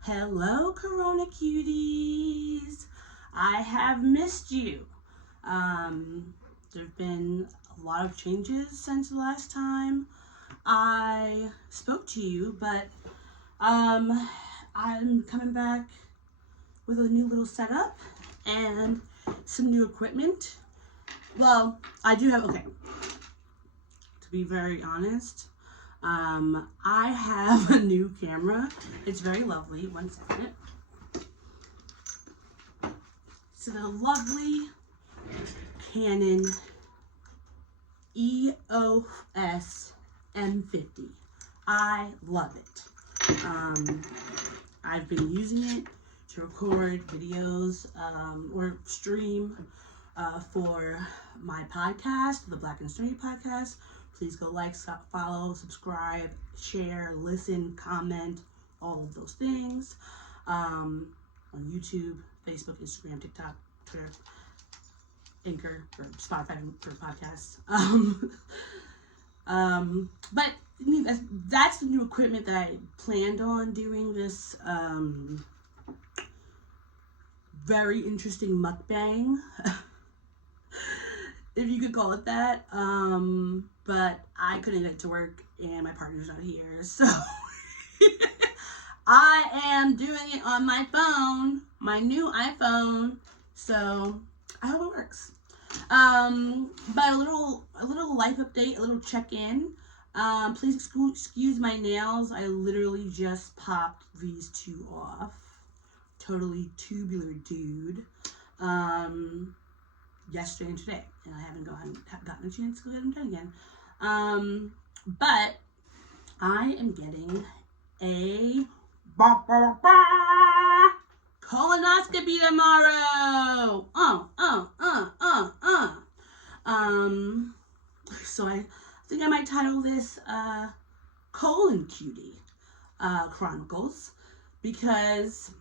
Hello, Corona cuties. I have missed you. There have been a lot of changes since the last time I spoke to you, but I'm coming back with a new little setup and some new equipment. Well, I do have, okay, to be very honest, I have a new camera. It's very lovely. One second. It's a lovely Canon EOS M50. I love it. I've been using it to record videos or stream for my podcast, the Black and Sturdy podcast. Please go like, follow, subscribe, share, listen, comment, all of those things. On YouTube, Facebook, Instagram, TikTok, Twitter, Anchor, or Spotify for podcasts. But that's the new equipment that I planned on doing this very interesting mukbang. If you could call it that. But I couldn't get it to work and my partner's not here, so I am doing it on my phone, my new iPhone, so I hope it works. But a little life update, a little check-in. Please excuse my nails. I literally just popped these two off. Totally tubular dude. Yesterday and today, and I haven't gotten a chance to get them done again. But I am getting a colonoscopy tomorrow. So I think I might title this Cutie Chronicles, because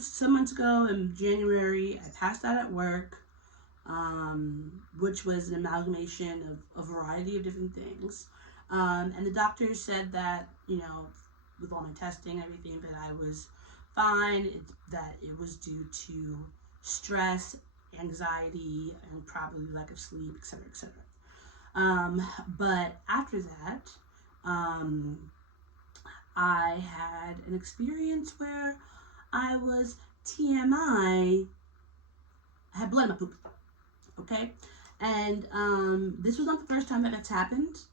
some months ago in January, I passed out at work, which was an amalgamation of a variety of different things. And the doctor said that, with all my testing and everything, that I was fine, that it was due to stress, anxiety, and probably lack of sleep, etc., etc. But after that, I had an experience where I was TMI, I had blood in my poop, okay? And this was not the first time that it's happened.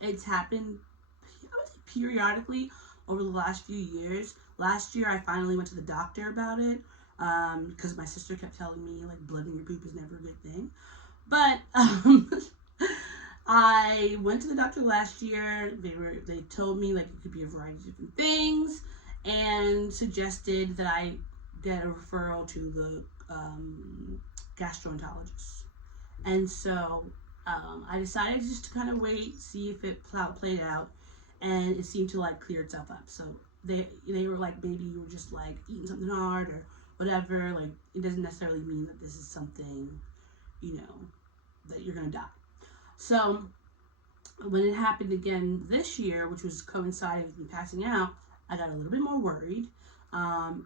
It's happened, I would say, periodically over the last few years. Last year, I finally went to the doctor about it, because my sister kept telling me, like, blood in your poop is never a good thing. But I went to the doctor last year. They told me, like, it could be a variety of different things, and suggested that I get a referral to the gastroenterologist. And so I decided just to kind of wait, see if it played out, and it seemed to, like, clear itself up. So they were like, maybe you were just, like, eating something hard or whatever. Like, it doesn't necessarily mean that this is something, that you're gonna die. So when it happened again this year, which was coinciding with me passing out, I got a little bit more worried.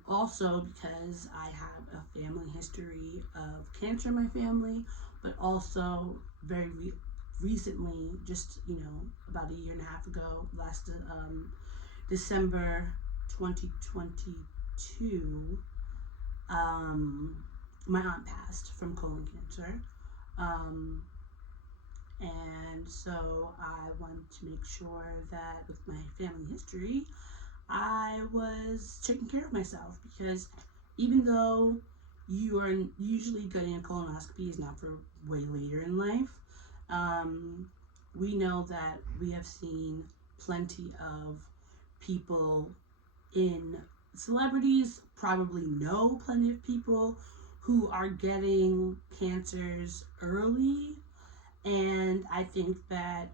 Also because I have a family history of cancer in my family, but also very recently, just, about a year and a half ago, last December 2022, my aunt passed from colon cancer. And so I wanted to make sure that with my family history, I was taking care of myself, because even though you are usually getting a colonoscopy is not for way later in life, we know that we have seen plenty of people celebrities probably know plenty of people who are getting cancers early. And I think that,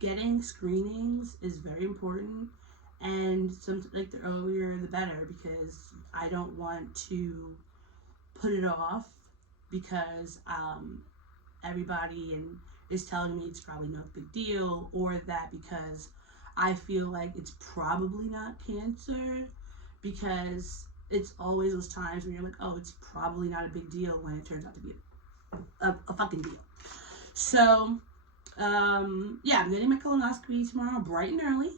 getting screenings is very important, and the earlier the better, because I don't want to put it off, because everybody and is telling me it's probably no big deal, or that because I feel like it's probably not cancer, because it's always those times when you're like, oh, it's probably not a big deal, when it turns out to be a fucking deal. So, yeah, I'm getting my colonoscopy tomorrow bright and early.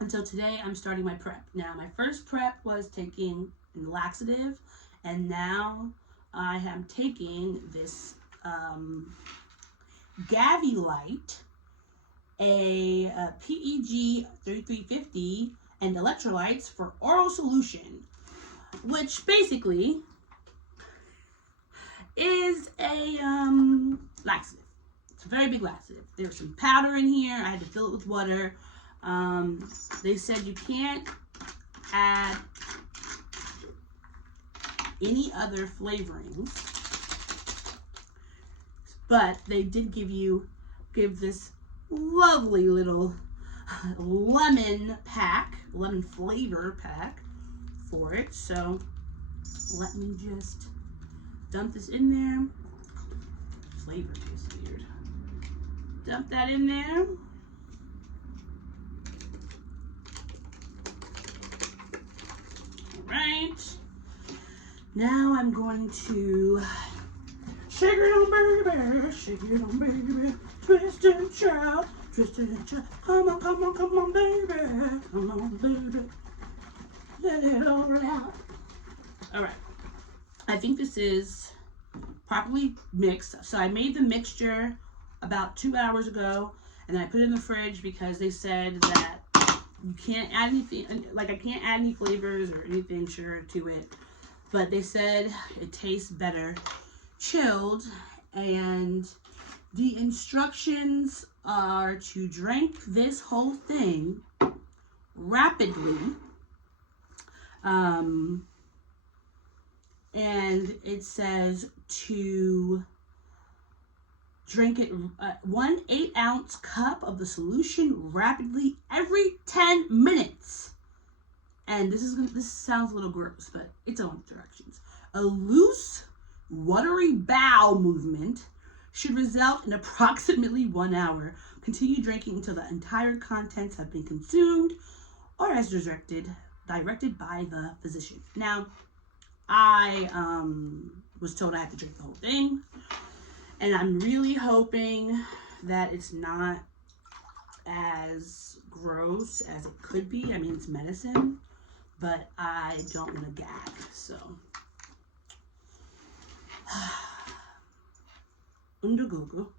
And so today I'm starting my prep. Now, my first prep was taking a laxative, and now I am taking this Gavi-Lite, a PEG 3350, and electrolytes for oral solution, which basically is a laxative. It's a very big laxative. There's some powder in here. I had to fill it with water. They said you can't add any other flavorings, but they did give this lovely little lemon flavor pack for it. So let me just dump this in there. Flavor tastes weird. Dump that in there. Right. Now I'm going to shake it on, baby, shake it on, baby, twist and shout, come on, come on, come on, baby, come on, baby, let it all out. All right, I think this is properly mixed. So I made the mixture about 2 hours ago, and then I put it in the fridge because they said that you can't add anything, like I can't add any flavors or anything sugar to it, but they said it tastes better chilled, and the instructions are to drink this whole thing rapidly, and it says to drink it 1 8-ounce cup of the solution rapidly every 10 minutes. And this sounds a little gross, but it's on directions. A loose, watery bowel movement should result in approximately 1 hour. Continue drinking until the entire contents have been consumed or as directed by the physician. Now, I was told I have to drink the whole thing, and I'm really hoping that it's not as gross as it could be. I mean, it's medicine, but I don't want to gag, so. Under Google.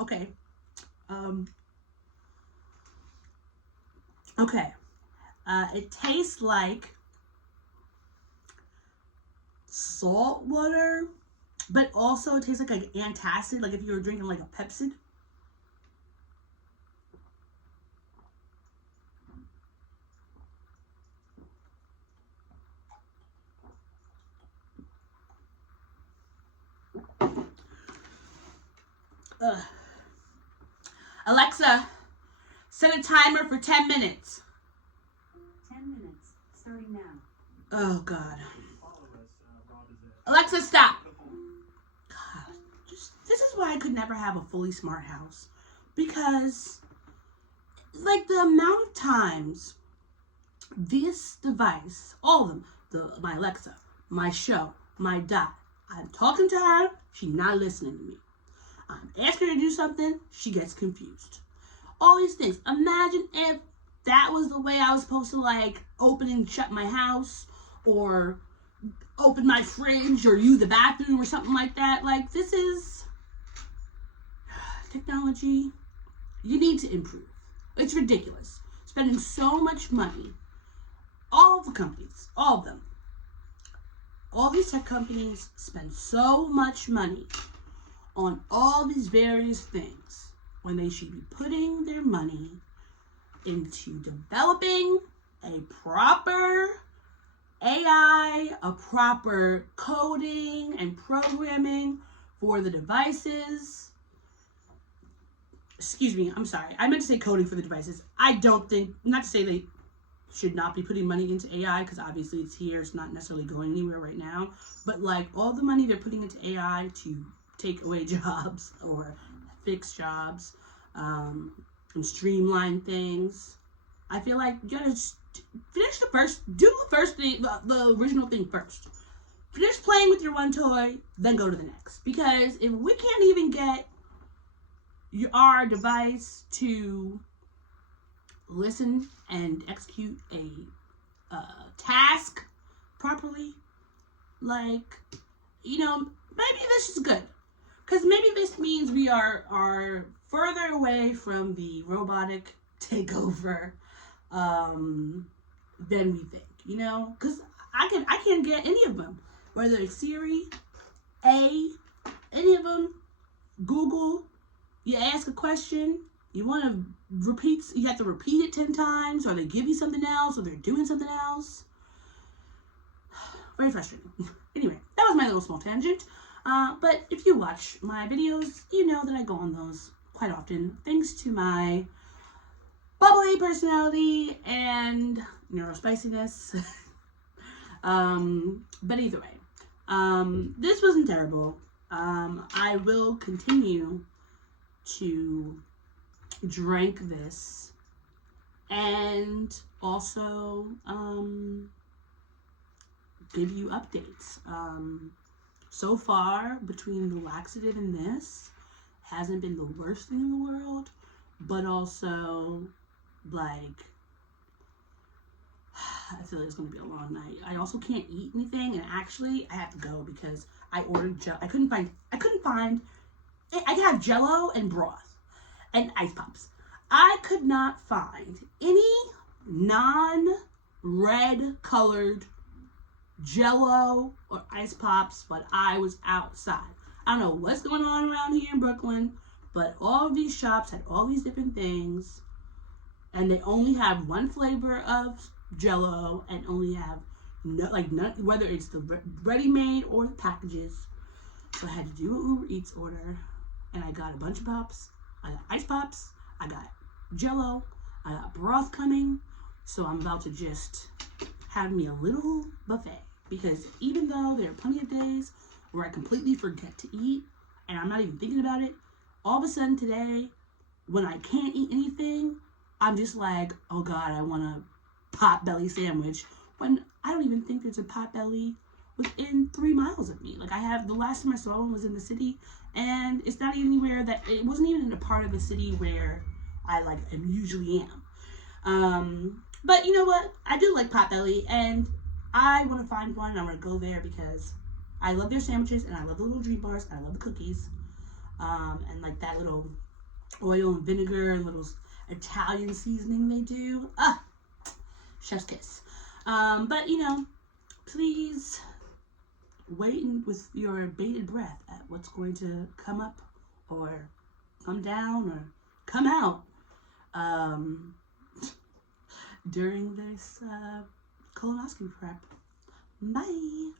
Okay. Okay. It tastes like salt water, but also it tastes like an antacid, like if you were drinking like a Pepsi. Alexa, set a timer for 10 minutes. 10 minutes, starting now. Oh, God. Alexa, stop. God, this is why I could never have a fully smart house. Because, like, the amount of times this device, all of them, my Alexa, my show, my Dot, I'm talking to her, she's not listening to me. I'm asking her to do something, she gets confused. All these things. Imagine if that was the way I was supposed to, like, open and shut my house, or open my fridge, or use the bathroom, or something like that. Like, this is technology. You need to improve. It's ridiculous. Spending so much money. All of the companies, all of them. All these tech companies spend so much money on all these various things when they should be putting their money into developing a proper AI, a proper coding and programming for the devices. Excuse me, I'm sorry. I meant to say coding for the devices. I don't think, not to say they should not be putting money into AI because obviously it's here. It's not necessarily going anywhere right now. But like all the money they're putting into AI to take away jobs or fix jobs and streamline things, I feel like you gotta finish the first, do the first thing, the original thing first. Finish playing with your one toy, then go to the next. Because if we can't even get our device to listen and execute a task properly, like, you know, maybe this is good. Because maybe this means we are further away from the robotic takeover than we think, you know? Because I can't get any of them. Whether it's Siri, any of them, Google, you ask a question, you want to repeat, you have to repeat it 10 times, or they give you something else, or they're doing something else. Very frustrating. Anyway, that was my little small tangent. But if you watch my videos, you know that I go on those quite often, thanks to my bubbly personality and neurospiciness. But either way, this wasn't terrible. I will continue to drink this and also give you updates. So far, between the laxative and this, hasn't been the worst thing in the world, but also, like, I feel like it's going to be a long night. I also can't eat anything, and actually, I have to go because I ordered I couldn't find, I could have jello and broth and ice pops. I could not find any non-red colored jello or ice pops, but I was outside. I don't know what's going on around here in Brooklyn, but all of these shops had all these different things, and they only have one flavor of jello and only have whether it's the ready-made or the packages. So I had to do an Uber Eats order, and I got a bunch of pops. I got ice pops, I got jello, I got broth coming. So I'm about to just have me a little buffet, because even though there are plenty of days where I completely forget to eat and I'm not even thinking about it, all of a sudden today, when I can't eat anything, I'm just like, oh God, I want a Potbelly sandwich, when I don't even think there's a Potbelly within 3 miles of me. Like, the last time I saw one was in the city, and it's not anywhere it wasn't even in a part of the city where I usually am. But you know what? I do like Potbelly, and I want to find one, and I'm going to go there because I love their sandwiches, and I love the little dream bars, and I love the cookies, and like that little oil and vinegar and little Italian seasoning they do. Chef's kiss. But please wait with your bated breath at what's going to come up or come down or come out during this colonoscopy prep. Bye.